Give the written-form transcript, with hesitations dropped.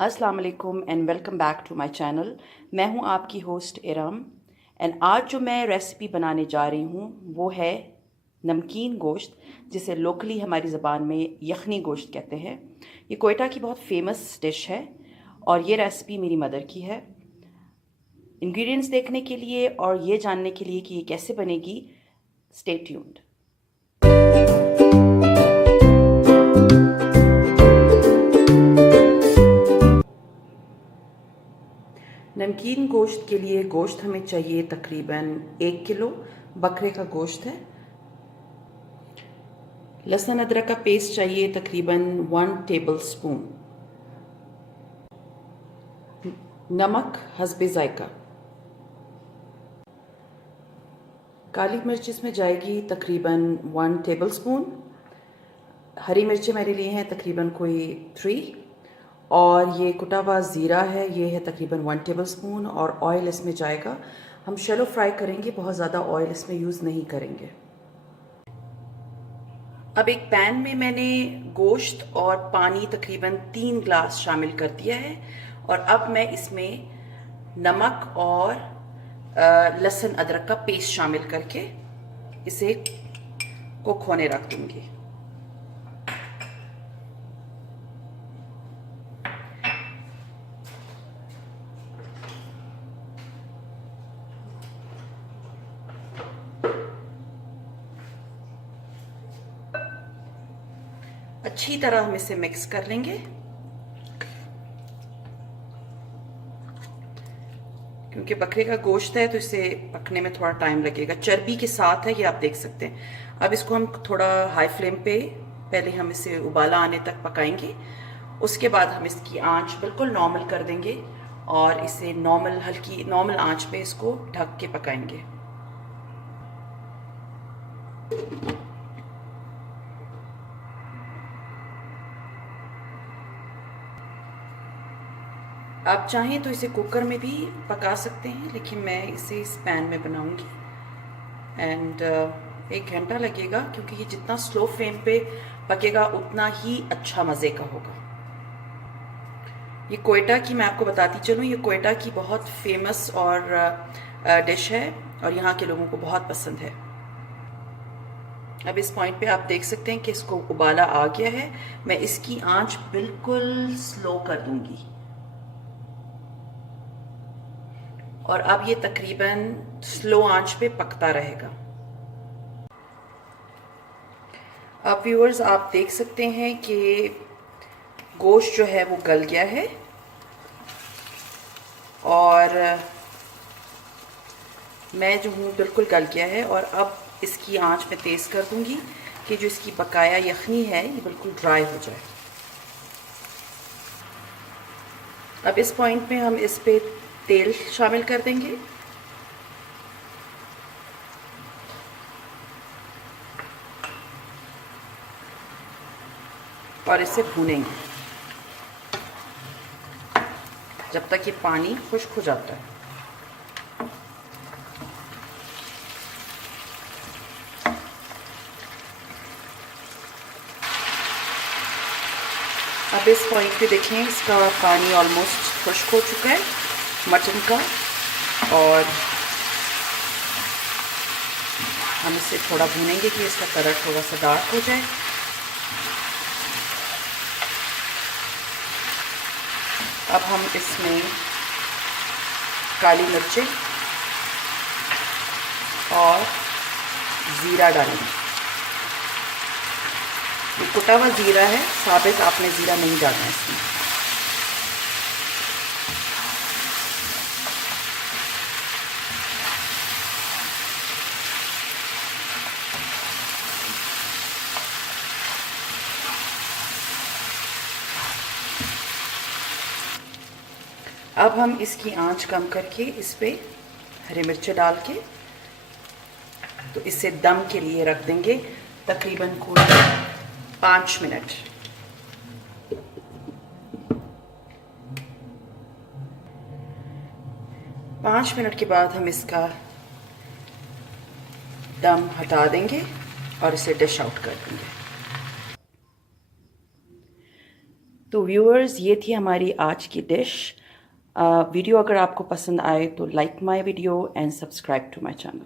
अस्सलाम वालेकुम and welcome back to my channel. मैं हूं आपकी होस्ट इरम एंड आज जो मैं रेसिपी बनाने जा रही हूं वो है नमकीन गोश्त, जिसे लोकली हमारी ज़बान में यखनी गोश्त कहते हैं। ये कोयटा की बहुत फेमस डिश है और ये रेसिपी मेरी मदर की है। इंग्रेडिएंट्स देखने के लिए और ये जानने के लिए कि ये कैसे बनेगी, स्टे ट्यून्ड। नमकीन गोश्त के लिए गोश्त हमें चाहिए तकरीबन 1 किलो बकरे का गोश्त है। लहसुन अदरक का पेस्ट चाहिए तकरीबन 1 टेबल स्पून। नमक हस्बे जायका। काली मिर्च इसमें जाएगी तकरीबन 1 टेबल स्पून। हरी मिर्चें मैंने ली हैं तकरीबन कोई 3, और ये कुटा हुआ ज़ीरा है, ये है तकरीबन 1 टेबल स्पून। और ऑयल इसमें जाएगा, हम शैलो फ्राई करेंगे, बहुत ज़्यादा ऑयल इसमें यूज़ नहीं करेंगे। अब एक पैन में मैंने गोश्त और पानी तकरीबन 3 ग्लास शामिल कर दिया है और अब मैं इसमें नमक और लहसुन अदरक का पेस्ट शामिल करके इसे कुक होने रख दूंगी। अच्छी तरह हम इसे मिक्स कर लेंगे, क्योंकि बकरे का गोश्त है तो इसे पकने में थोड़ा टाइम लगेगा। चर्बी के साथ है, ये आप देख सकते हैं। अब इसको हम थोड़ा हाई फ्लेम पे पहले हम इसे उबाला आने तक पकाएंगे, उसके बाद हम इसकी आंच बिल्कुल नॉर्मल कर देंगे और इसे हल्की नॉर्मल आंच पे इसको ढक के पकाएंगे। आप चाहें तो इसे कुकर में भी पका सकते हैं, लेकिन मैं इसे इस पैन में बनाऊंगी एंड 1 घंटा लगेगा, क्योंकि ये जितना स्लो फ्लेम पे पकेगा उतना ही अच्छा मज़े का होगा। ये कोयटा की, मैं आपको बताती चलूँ, ये कोयटा की बहुत फेमस और डिश है और यहाँ के लोगों को बहुत पसंद है। अब इस पॉइंट पे आप देख सकते हैं कि इसको उबाला आ गया है। मैं इसकी आंच बिल्कुल स्लो कर दूंगी और अब ये तकरीबन स्लो आंच पे पकता रहेगा। अब व्यूअर्स आप देख सकते हैं कि गोश्त जो है वो गल गया है और मैं जो हूँ बिल्कुल गल गया है। और अब इसकी आंच मैं तेज़ कर दूंगी कि जो इसकी बकाया यखनी है ये बिल्कुल ड्राई हो जाए। अब इस पॉइंट में हम इस पे तेल शामिल कर देंगे और इसे भूनेंगे जब तक ये पानी खुश्क हो जाता है। अब इस पॉइंट पे देखें, इसका पानी ऑलमोस्ट खुश्क हो चुका है मटन का, और हम इसे थोड़ा भूनेंगे कि इसका कलर थोड़ा सा डार्क हो जाए। अब हम इसमें काली मिर्चें और ज़ीरा डालेंगे। ये कुटा हुआ ज़ीरा है, साबित आपने ज़ीरा नहीं डालना है इसमें। अब हम इसकी आंच कम करके इस पे हरी मिर्च डाल के तो इसे दम के लिए रख देंगे तकरीबन कोई 5 मिनट। पाँच मिनट के बाद हम इसका दम हटा देंगे और इसे डिश आउट कर देंगे। तो व्यूअर्स, ये थी हमारी आज की डिश। वीडियो अगर आपको पसंद आए तो like my video and subscribe to my channel.